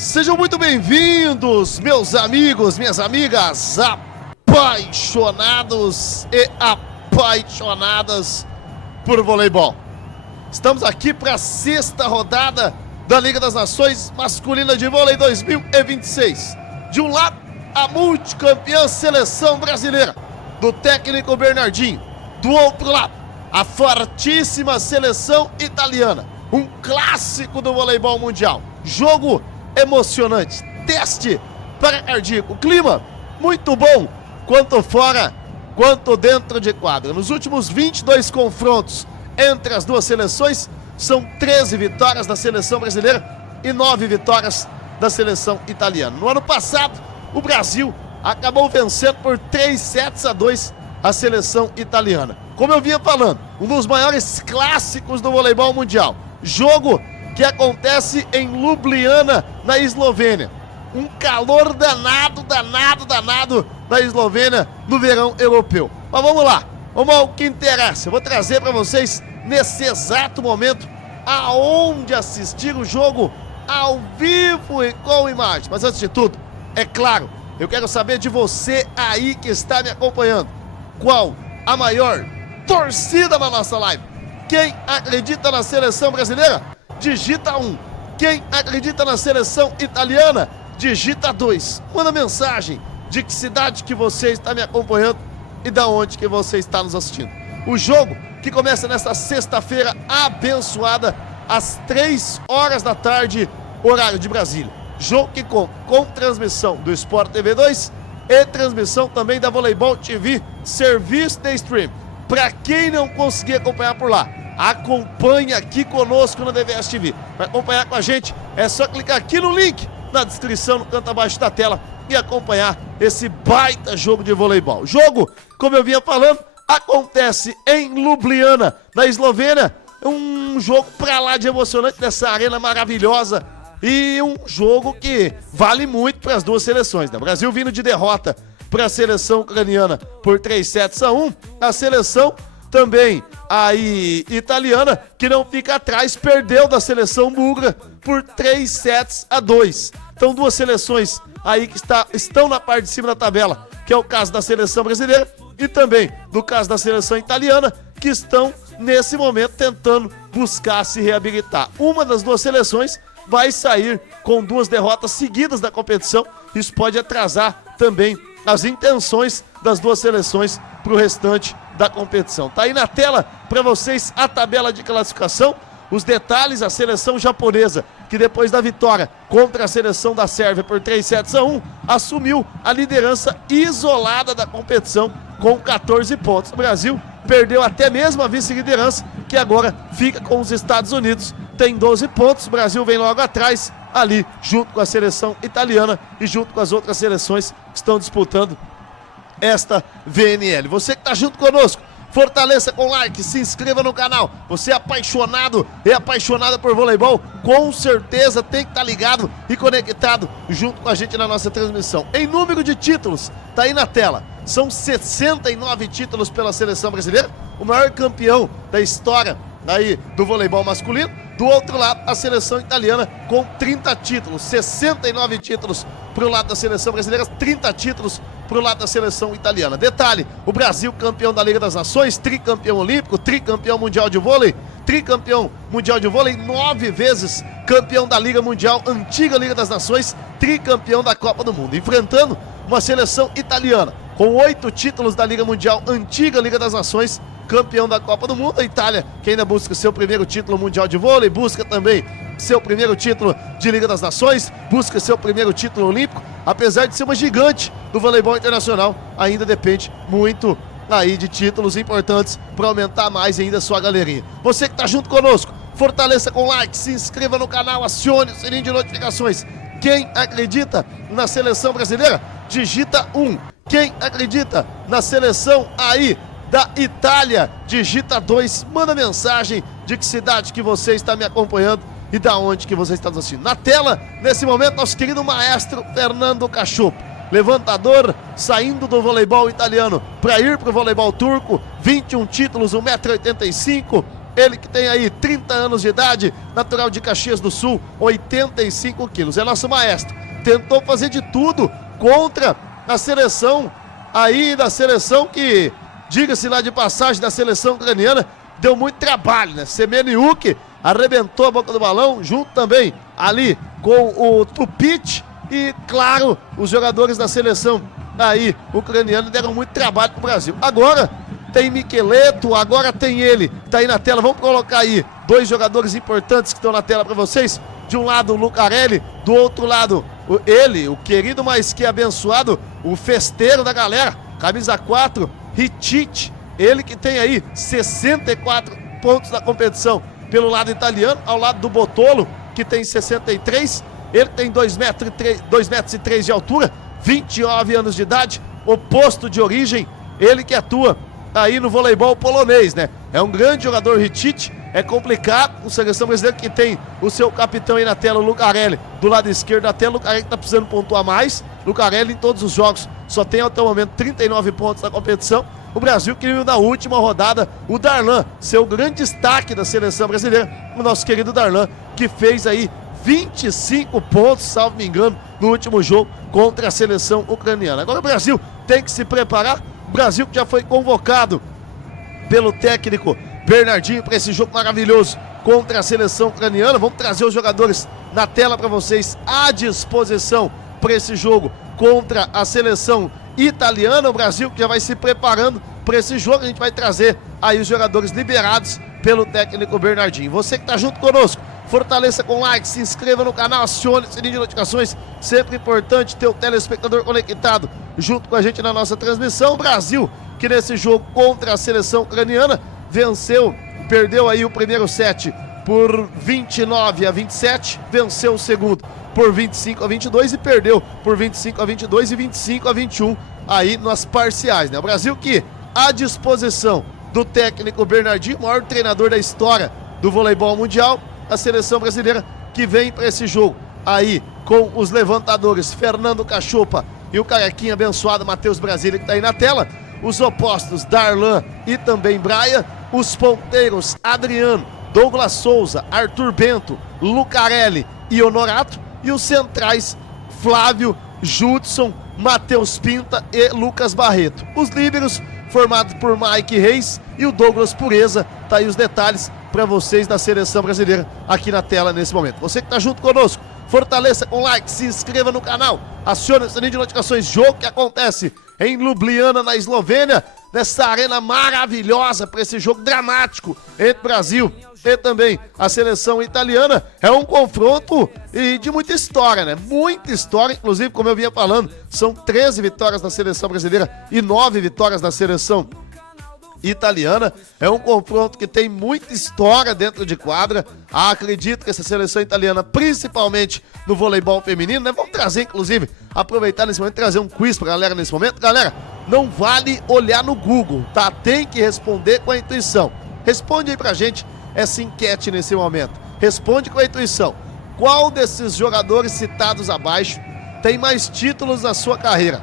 Sejam muito bem-vindos, meus amigos, minhas amigas, apaixonados e apaixonadas por voleibol. Estamos aqui para a sexta rodada da Liga das Nações Masculina de Vôlei 2026. De um lado, a multicampeã seleção brasileira, do técnico Bernardinho. Do outro lado, a fortíssima seleção italiana, um clássico do voleibol mundial. Jogo emocionante, teste para cardíaco, clima muito bom, quanto fora, quanto dentro de quadra. Nos últimos 22 confrontos entre as duas seleções, são 13 vitórias da seleção brasileira e 9 vitórias da seleção italiana. No ano passado, o Brasil acabou vencendo por 3-2 a seleção italiana. Como eu vinha falando, um dos maiores clássicos do voleibol mundial. Jogo que acontece em Ljubljana, na Eslovênia. Um calor danado na Eslovênia no verão europeu. Mas vamos lá, vamos ao que interessa. Eu vou trazer para vocês, nesse exato momento, aonde assistir o jogo ao vivo e com imagem. Mas antes de tudo, é claro, eu quero saber de você aí que está me acompanhando. Qual a maior torcida na nossa live? Quem acredita na seleção brasileira? Digita 1. Quem acredita na seleção italiana? Digita 2. Manda mensagem de que cidade que você está me acompanhando e da onde que você está nos assistindo. O jogo que começa nesta sexta-feira abençoada, às 3 horas da tarde, horário de Brasília. Jogo que com transmissão do Sport TV 2 e transmissão também da Voleibol TV, serviço de stream. Para quem não conseguir acompanhar por lá, acompanhe aqui conosco na DVS TV. Para acompanhar com a gente, é só clicar aqui no link na descrição, no canto abaixo da tela, e acompanhar esse baita jogo de voleibol. Jogo, como eu vinha falando, acontece em Ljubljana, na Eslovênia. Um jogo pra lá de emocionante, nessa arena maravilhosa. E um jogo que vale muito para as duas seleções, né? O Brasil vindo de derrota para a seleção ucraniana por 3-1. A seleção também aí italiana, que não fica atrás, perdeu da seleção búlgara por 3-2. Então duas seleções aí que estão na parte de cima da tabela, que é o caso da seleção brasileira e também do caso da seleção italiana, que estão nesse momento tentando buscar se reabilitar. Uma das duas seleções vai sair com 2 derrotas seguidas da competição. Isso pode atrasar também as intenções das duas seleções para o restante da competição. Tá aí na tela para vocês a tabela de classificação, os detalhes. A seleção japonesa, que depois da vitória contra a seleção da Sérvia por 3-1, assumiu a liderança isolada da competição com 14 pontos. O Brasil perdeu até mesmo a vice-liderança, que agora fica com os Estados Unidos, tem 12 pontos. O Brasil vem logo atrás, ali, junto com a seleção italiana e junto com as outras seleções que estão disputando esta VNL. Você que está junto conosco, fortaleça com like, se inscreva no canal. Você é apaixonado e apaixonada por voleibol, com certeza tem que estar ligado e conectado junto com a gente na nossa transmissão. Em número de títulos, tá aí na tela. São 69 títulos pela seleção brasileira, o maior campeão da história aí do voleibol masculino. Do outro lado, a seleção italiana com 30 títulos, 69 títulos para o lado da seleção brasileira, 30 títulos para o lado da seleção italiana. Detalhe, o Brasil campeão da Liga das Nações, tricampeão olímpico, tricampeão mundial de vôlei, tricampeão mundial de vôlei, 9 vezes campeão da Liga Mundial, antiga Liga das Nações, tricampeão da Copa do Mundo. Enfrentando uma seleção italiana com 8 títulos da Liga Mundial, antiga Liga das Nações, campeão da Copa do Mundo. A Itália, que ainda busca seu primeiro título mundial de vôlei, busca também seu primeiro título de Liga das Nações, busca seu primeiro título olímpico. Apesar de ser uma gigante do voleibol internacional, ainda depende muito aí de títulos importantes para aumentar mais ainda a sua galerinha. Você que está junto conosco, fortaleça com like, se inscreva no canal, acione o sininho de notificações. Quem acredita na seleção brasileira, digita 1. Quem acredita na seleção aí da Itália, digita 2, manda mensagem de que cidade que você está me acompanhando e da onde que você está nos assistindo. Na tela, nesse momento, nosso querido maestro Fernando Cachopo, levantador, saindo do voleibol italiano para ir para o voleibol turco, 21 títulos, 1,85 m, ele que tem aí 30 anos de idade, natural de Caxias do Sul, 85 quilos. É nosso maestro. Tentou fazer de tudo contra a seleção aí, da seleção que, diga-se lá de passagem, da seleção ucraniana, deu muito trabalho, né? Semeniuk arrebentou a boca do balão, junto também ali com o Tupit e, claro, os jogadores da seleção aí ucraniana deram muito trabalho pro Brasil. Agora tem Miqueleto, agora tem ele, tá aí na tela, vamos colocar aí dois jogadores importantes que estão na tela para vocês. De um lado o Lucarelli, do outro lado ele, o querido, mas que abençoado, o festeiro da galera, camisa 4, Hitich, ele que tem aí 64 pontos na competição pelo lado italiano, ao lado do Botolo, que tem 63, ele tem 2 metros e 3 de altura, 29 anos de idade, oposto de origem, ele que atua aí no voleibol polonês, né? É um grande jogador, Hitich, é complicado, o seleção brasileira que tem o seu capitão aí na tela, o Lucarelli, do lado esquerdo da tela, o Lucarelli que tá precisando pontuar mais, Lucarelli em todos os jogos só tem até o momento 39 pontos na competição. O Brasil que viu na última rodada o Darlan, seu grande destaque da seleção brasileira, o nosso querido Darlan, que fez aí 25 pontos, salvo me engano, no último jogo contra a seleção ucraniana. Agora o Brasil tem que se preparar, o Brasil que já foi convocado pelo técnico Bernardinho para esse jogo maravilhoso contra a seleção ucraniana. Vamos trazer os jogadores na tela para vocês à disposição para esse jogo contra a seleção italiana. O Brasil que já vai se preparando para esse jogo. A gente vai trazer aí os jogadores liberados pelo técnico Bernardinho. Você que está junto conosco, fortaleça com like, se inscreva no canal, acione o sininho de notificações. Sempre importante ter o telespectador conectado junto com a gente na nossa transmissão. O Brasil que nesse jogo contra a seleção ucraniana perdeu aí o primeiro set por 29-27, venceu o segundo por 25-22 e perdeu por 25-22 e 25-21 aí nas parciais, né? O Brasil que à disposição do técnico Bernardinho, maior treinador da história do voleibol mundial, a seleção brasileira que vem para esse jogo aí com os levantadores Fernando Cachopa e o carequinha abençoado Matheus Brasília, que tá aí na tela, os opostos Darlan e também Braia, os ponteiros Adriano, Douglas Souza, Arthur Bento, Lucarelli e Honorato, e os centrais Flávio, Judson, Matheus Pinta e Lucas Barreto. Os líberos formados por Mike Reis e o Douglas Pureza. Tá aí os detalhes para vocês da seleção brasileira aqui na tela nesse momento. Você que tá junto conosco, fortaleça com like, se inscreva no canal, acione o sininho de notificações. Jogo que acontece em Ljubljana, na Eslovênia, nessa arena maravilhosa para esse jogo dramático entre Brasil e também a seleção italiana. É um confronto de muita história, né? Muita história, inclusive, como eu vinha falando, são 13 vitórias da seleção brasileira e 9 vitórias da seleção italiana. É um confronto que tem muita história dentro de quadra. Acredito que essa seleção italiana, principalmente no voleibol feminino, né? Vamos trazer, inclusive, aproveitar nesse momento, trazer um quiz pra galera nesse momento. Galera, não vale olhar no Google, tá? Tem que responder com a intuição. Responde aí pra gente essa enquete nesse momento. Responde com a intuição. Qual desses jogadores citados abaixo tem mais títulos na sua carreira?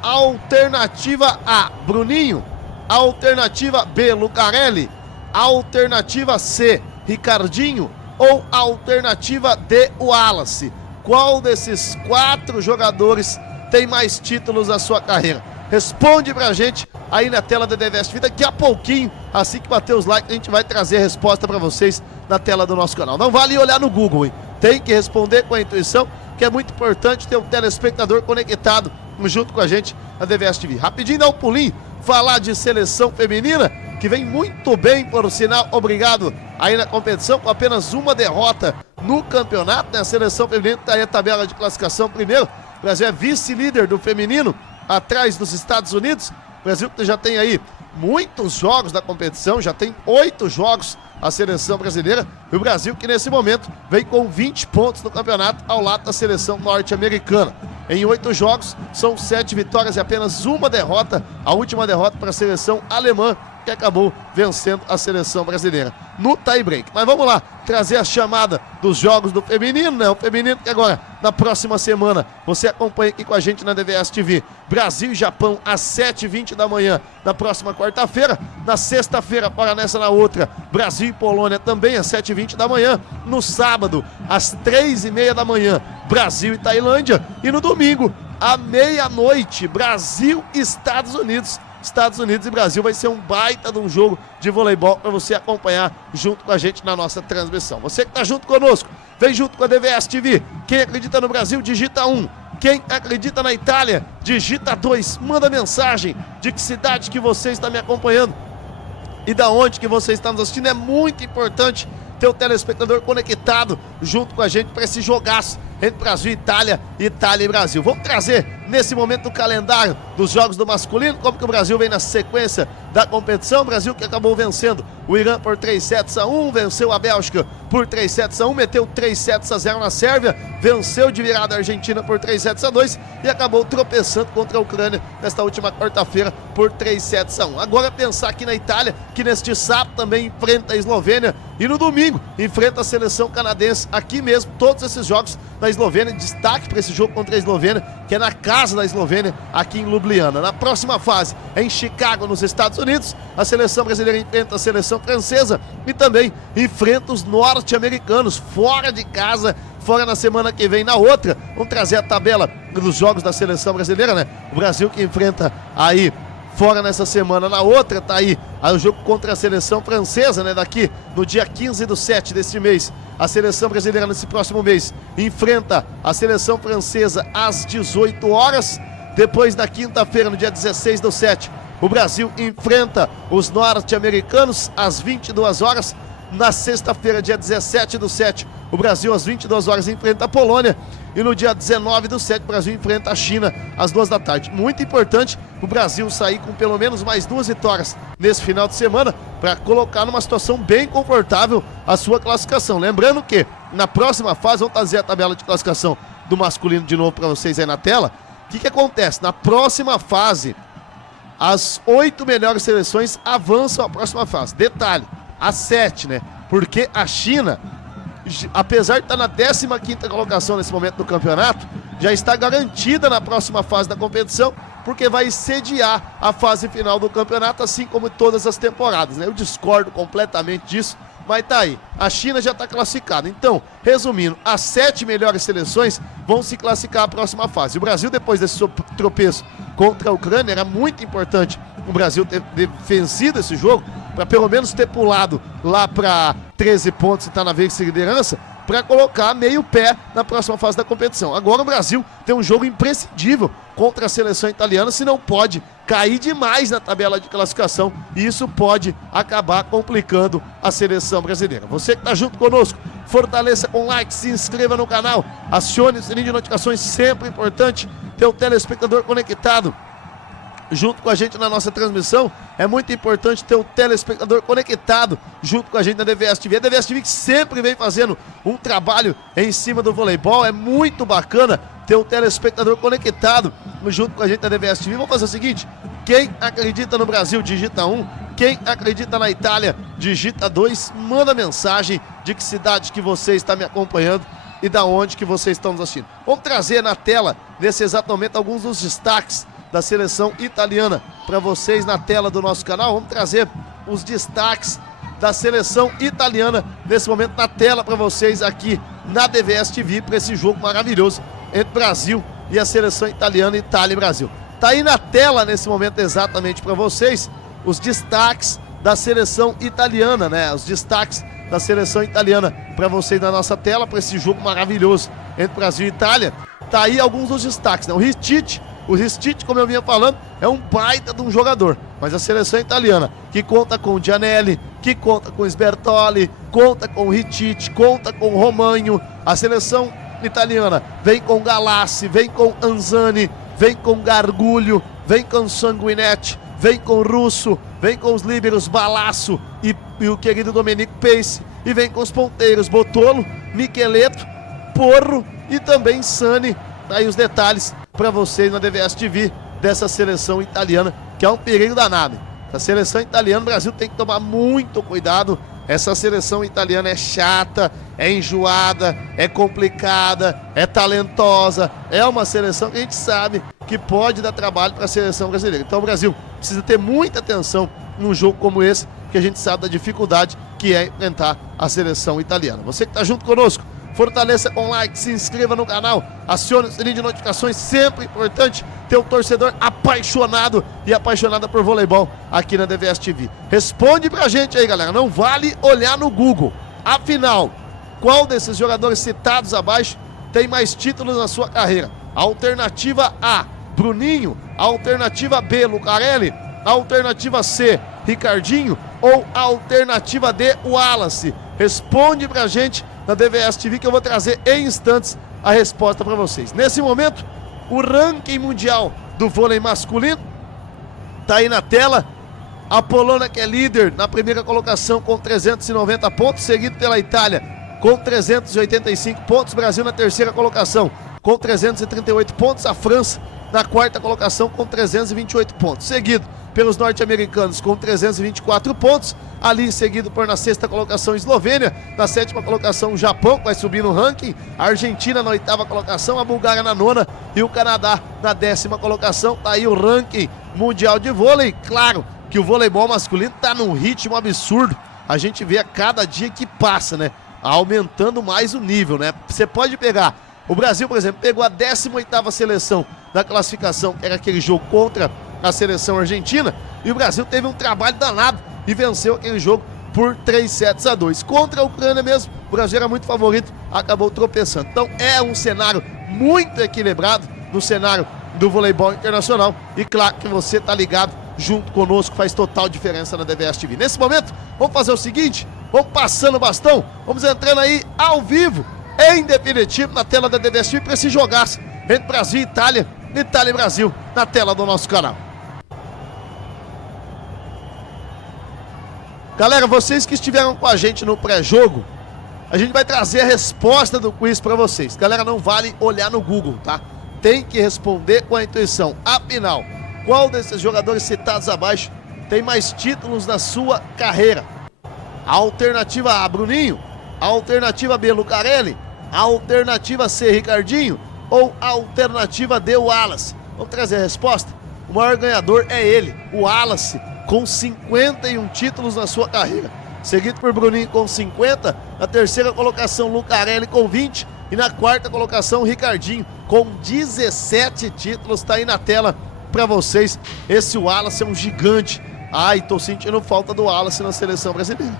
Alternativa A, Bruninho. Alternativa B, Lucarelli. Alternativa C, Ricardinho. Ou alternativa D, Wallace. Qual desses 4 jogadores tem mais títulos na sua carreira? Responde pra gente aí na tela da The Best Vida. Daqui a pouquinho, assim que bater os likes, a gente vai trazer a resposta pra vocês na tela do nosso canal. Não vale olhar no Google, hein? Tem que responder com a intuição, que é muito importante ter um telespectador conectado junto com a gente na The Best TV. Rapidinho, dá um pulinho, falar de seleção feminina, que vem muito bem, por sinal, obrigado, aí na competição, com apenas uma derrota no campeonato, né? A seleção feminina tá aí a tabela de classificação primeiro. O Brasil é vice-líder do feminino, atrás dos Estados Unidos. O Brasil já tem aí muitos jogos da competição, já tem 8 jogos a seleção brasileira. E o Brasil que nesse momento vem com 20 pontos no campeonato ao lado da seleção norte-americana. Em 8 jogos, são 7 vitórias e apenas uma derrota. A última derrota para a seleção alemã, que acabou vencendo a seleção brasileira. no tie-break. Mas vamos lá, trazer a chamada dos jogos do feminino, né? O feminino que agora, na próxima semana, você acompanha aqui com a gente na DVS TV. Brasil e Japão às 7h20 da manhã, na próxima quarta-feira. Na sexta-feira, para nessa na outra, Brasil e Polônia também às 7h20 da manhã. No sábado, às 3h30 da manhã, Brasil e Tailândia. E no domingo, à meia-noite, Brasil e Estados Unidos. Estados Unidos e Brasil vai ser um baita de um jogo de voleibol para você acompanhar junto com a gente na nossa transmissão. Você que está junto conosco, vem junto com a DVS TV. Quem acredita no Brasil, digita 1. Quem acredita na Itália, digita 2. Manda mensagem de que cidade que você está me acompanhando e da onde que você está nos assistindo. É muito importante ter o telespectador conectado junto com a gente para esse jogaço entre Brasil e Itália, Itália e Brasil. Vamos trazer nesse momento o calendário dos jogos do masculino, como que o Brasil vem na sequência da competição. O Brasil que acabou vencendo o Irã por 3-1, venceu a Bélgica por 3-1, meteu 3-0 na Sérvia, venceu de virada a Argentina por 3-2 e acabou tropeçando contra a Ucrânia nesta última quarta-feira por 3-1. Agora pensar aqui na Itália, que neste sábado também enfrenta a Eslovênia e no domingo enfrenta a seleção canadense aqui mesmo. Todos esses jogos da Eslovênia, destaque para esse jogo contra a Eslovênia, que é na casa da Eslovênia, aqui em Ljubljana. Na próxima fase, em Chicago, nos Estados Unidos, a seleção brasileira enfrenta a seleção francesa e também enfrenta os norte-americanos, fora de casa, fora na semana que vem. Na outra, vamos trazer a tabela dos jogos da seleção brasileira, né? O Brasil que enfrenta aí fora nessa semana. Na outra tá aí o jogo contra a seleção francesa, né? Daqui no dia 15/7 deste mês. A seleção brasileira nesse próximo mês enfrenta a seleção francesa às 18 horas. Depois na quinta-feira, no dia 16/7, o Brasil enfrenta os norte-americanos às 22 horas. Na sexta-feira, dia 17/7, o Brasil às 22 horas enfrenta a Polônia. E no dia 19/7, o Brasil enfrenta a China às 2 da tarde. Muito importante o Brasil sair com pelo menos mais 2 vitórias nesse final de semana para colocar numa situação bem confortável a sua classificação. Lembrando que na próxima fase, vamos trazer a tabela de classificação do masculino de novo para vocês aí na tela. O que acontece? Na próxima fase, as 8 melhores seleções avançam à próxima fase. Detalhe, as 7, né? Porque a China, apesar de estar na 15ª colocação nesse momento do campeonato, já está garantida na próxima fase da competição, porque vai sediar a fase final do campeonato, assim como todas as temporadas, né? Eu discordo completamente disso, mas tá aí. A China já está classificada. Então, resumindo, as 7 melhores seleções vão se classificar à próxima fase. O Brasil, depois desse tropeço contra a Ucrânia, era muito importante o Brasil ter vencido esse jogo, para pelo menos ter pulado lá para 13 pontos e estar na vice-liderança, para colocar meio pé na próxima fase da competição. Agora o Brasil tem um jogo imprescindível contra a seleção italiana, se não pode cair demais na tabela de classificação, e isso pode acabar complicando a seleção brasileira. Você que está junto conosco, fortaleça com like, se inscreva no canal, acione o sininho de notificações, sempre importante ter o telespectador conectado junto com a gente na nossa transmissão. É muito importante ter o telespectador conectado junto com a gente na DVS TV. A DVS TV que sempre vem fazendo um trabalho em cima do voleibol. É muito bacana ter o telespectador conectado junto com a gente na DVS TV. Vamos fazer o seguinte: quem acredita no Brasil, digita 1. Quem acredita na Itália, digita 2. Manda mensagem de que cidade que você está me acompanhando e da onde que vocês estão nos assistindo. Vamos trazer na tela, nesse exato momento, alguns dos destaques da seleção italiana para vocês na tela do nosso canal. Vamos trazer os destaques da seleção italiana nesse momento na tela para vocês aqui na DVS TV, para esse jogo maravilhoso entre Brasil e a seleção italiana, Itália e Brasil. Tá aí na tela nesse momento exatamente para vocês os destaques da seleção italiana, né? Os destaques da seleção italiana para vocês na nossa tela, para esse jogo maravilhoso entre Brasil e Itália. Tá aí alguns dos destaques, né? O Ristich, como eu vinha falando, é um baita de um jogador. Mas a seleção italiana, que conta com o Gianelli, que conta com o Sbertoli, conta com o Ristich, conta com o Romagnoli. A seleção italiana vem com Galassi, vem com Anzani, vem com Gargulho, vem com Sanguinetti, vem com Russo, vem com os líberos Balasso e o querido Domenico Pace, e vem com os ponteiros Botolo, Micheletto, Porro e também Sani. Aí os detalhes para vocês na DVS TV dessa seleção italiana, que é um perigo danado. A seleção italiana, o Brasil tem que tomar muito cuidado essa seleção italiana é chata, é enjoada, é complicada, é talentosa, é uma seleção que a gente sabe que pode dar trabalho para a seleção brasileira. Então o Brasil precisa ter muita atenção num jogo como esse, que a gente sabe da dificuldade que é enfrentar a seleção italiana. Você que está junto conosco, fortaleça com like, se inscreva no canal, acione o sininho de notificações, sempre importante ter um torcedor apaixonado e apaixonada por voleibol aqui na DVS TV. Responde pra gente aí, galera, não vale olhar no Google. Afinal, qual desses jogadores citados abaixo tem mais títulos na sua carreira? Alternativa A, Bruninho. Alternativa B, Lucarelli. Alternativa C, Ricardinho. Ou alternativa D, Wallace? Responde pra gente na DVS TV que eu vou trazer em instantes a resposta para vocês. Nesse momento, o ranking mundial do vôlei masculino tá aí na tela. A Polônia, que é líder na primeira colocação com 390 pontos, seguido pela Itália com 385 pontos, Brasil na terceira colocação com 338 pontos, a França na quarta colocação com 328 pontos, seguido pelos norte-americanos com 324 pontos, ali seguido por na sexta colocação Eslovênia, na sétima colocação Japão, que vai subir no ranking, a Argentina na oitava colocação, a Bulgária na nona e o Canadá na décima colocação. Tá aí o ranking mundial de vôlei. Claro que o voleibol masculino tá num ritmo absurdo, a gente vê a cada dia que passa, né, aumentando mais o nível, né. Você pode pegar o Brasil, por exemplo, pegou a 18ª seleção da classificação, que era aquele jogo contra a seleção argentina, e o Brasil teve um trabalho danado e venceu aquele jogo por 3-2. Contra a Ucrânia mesmo, o Brasil era muito favorito, acabou tropeçando. Então é um cenário muito equilibrado no cenário do voleibol internacional, e claro que você tá ligado junto conosco, faz total diferença na DVS TV. Nesse momento, vamos fazer o seguinte, vamos passando o bastão, vamos entrando aí ao vivo, em definitivo, na tela da DVS TV, para esse jogaço entre Brasil e Itália, Itália e Brasil, na tela do nosso canal. Galera, vocês que estiveram com a gente no pré-jogo, a gente vai trazer a resposta do quiz para vocês. Galera, não vale olhar no Google, tá? Tem que responder com a intuição. Afinal, qual desses jogadores citados abaixo tem mais títulos na sua carreira? A alternativa A, Bruninho. A alternativa B, Lucarelli. A alternativa C, Ricardinho. Ou a alternativa D, Wallace? Vamos trazer a resposta? O maior ganhador é ele, o Wallace, com 51 títulos na sua carreira. Seguido por Bruninho com 50, na terceira colocação Lucarelli com 20 e na quarta colocação Ricardinho com 17 títulos. Tá aí na tela para vocês. Esse Wallace é um gigante. Ai, tô sentindo falta do Wallace na seleção brasileira.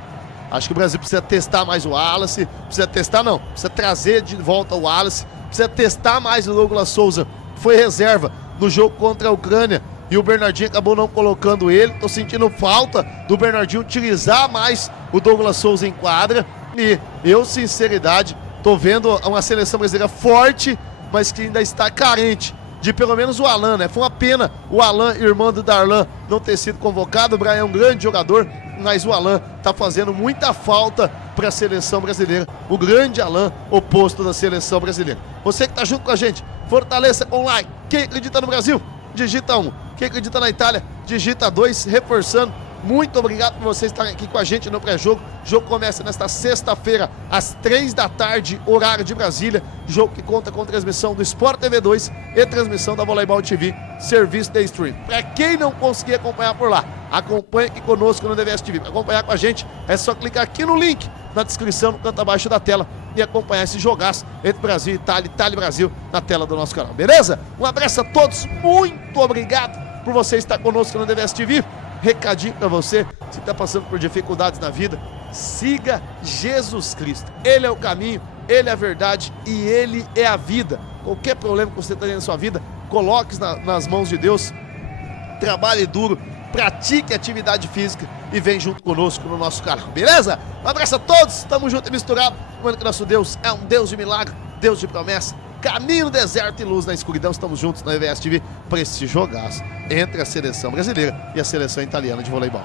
Acho que o Brasil precisa testar mais o Wallace. Precisa testar não, precisa trazer de volta o Wallace. Precisa testar mais o Douglas Souza, que foi reserva no jogo contra a Ucrânia e o Bernardinho acabou não colocando ele. Tô sentindo falta do Bernardinho utilizar mais o Douglas Souza em quadra. E eu, sinceridade, tô vendo uma seleção brasileira forte, mas que ainda está carente de pelo menos o Alan, né? Foi uma pena o Alan, irmão do Darlan, não ter sido convocado. O Brian é um grande jogador, mas o Alan tá fazendo muita falta para a seleção brasileira. O grande Alan, oposto da seleção brasileira. Você que tá junto com a gente, fortaleça com like. Quem acredita no Brasil, digita 1. Quem acredita na Itália, digita 2. Reforçando, muito obrigado por vocês estarem aqui com a gente no pré-jogo. O jogo começa nesta sexta-feira, às 3 da tarde, horário de Brasília. Jogo que conta com transmissão do Sport TV 2 e transmissão da Voleibol TV, serviço da Stream. Para quem não conseguir acompanhar por lá, acompanhe aqui conosco no DVS TV. Para acompanhar com a gente, é só clicar aqui no link na descrição, no canto abaixo da tela, e acompanhar esse jogaço entre Brasil e Itália, Itália e Brasil, na tela do nosso canal, beleza? Um abraço a todos, muito obrigado por você estar conosco no DVS TV. Recadinho para você, se está passando por dificuldades na vida, siga Jesus Cristo. Ele é o caminho, Ele é a verdade e Ele é a vida. Qualquer problema que você tenha na sua vida, coloque nas mãos de Deus, trabalhe duro, pratique atividade física e vem junto conosco no nosso canal, beleza? Um abraço a todos, tamo junto e misturado, lembrando que nosso Deus é um Deus de milagre, Deus de promessa, caminho no deserto e luz na escuridão. Estamos juntos na DVS TV para esse jogaço entre a seleção brasileira e a seleção italiana de voleibol.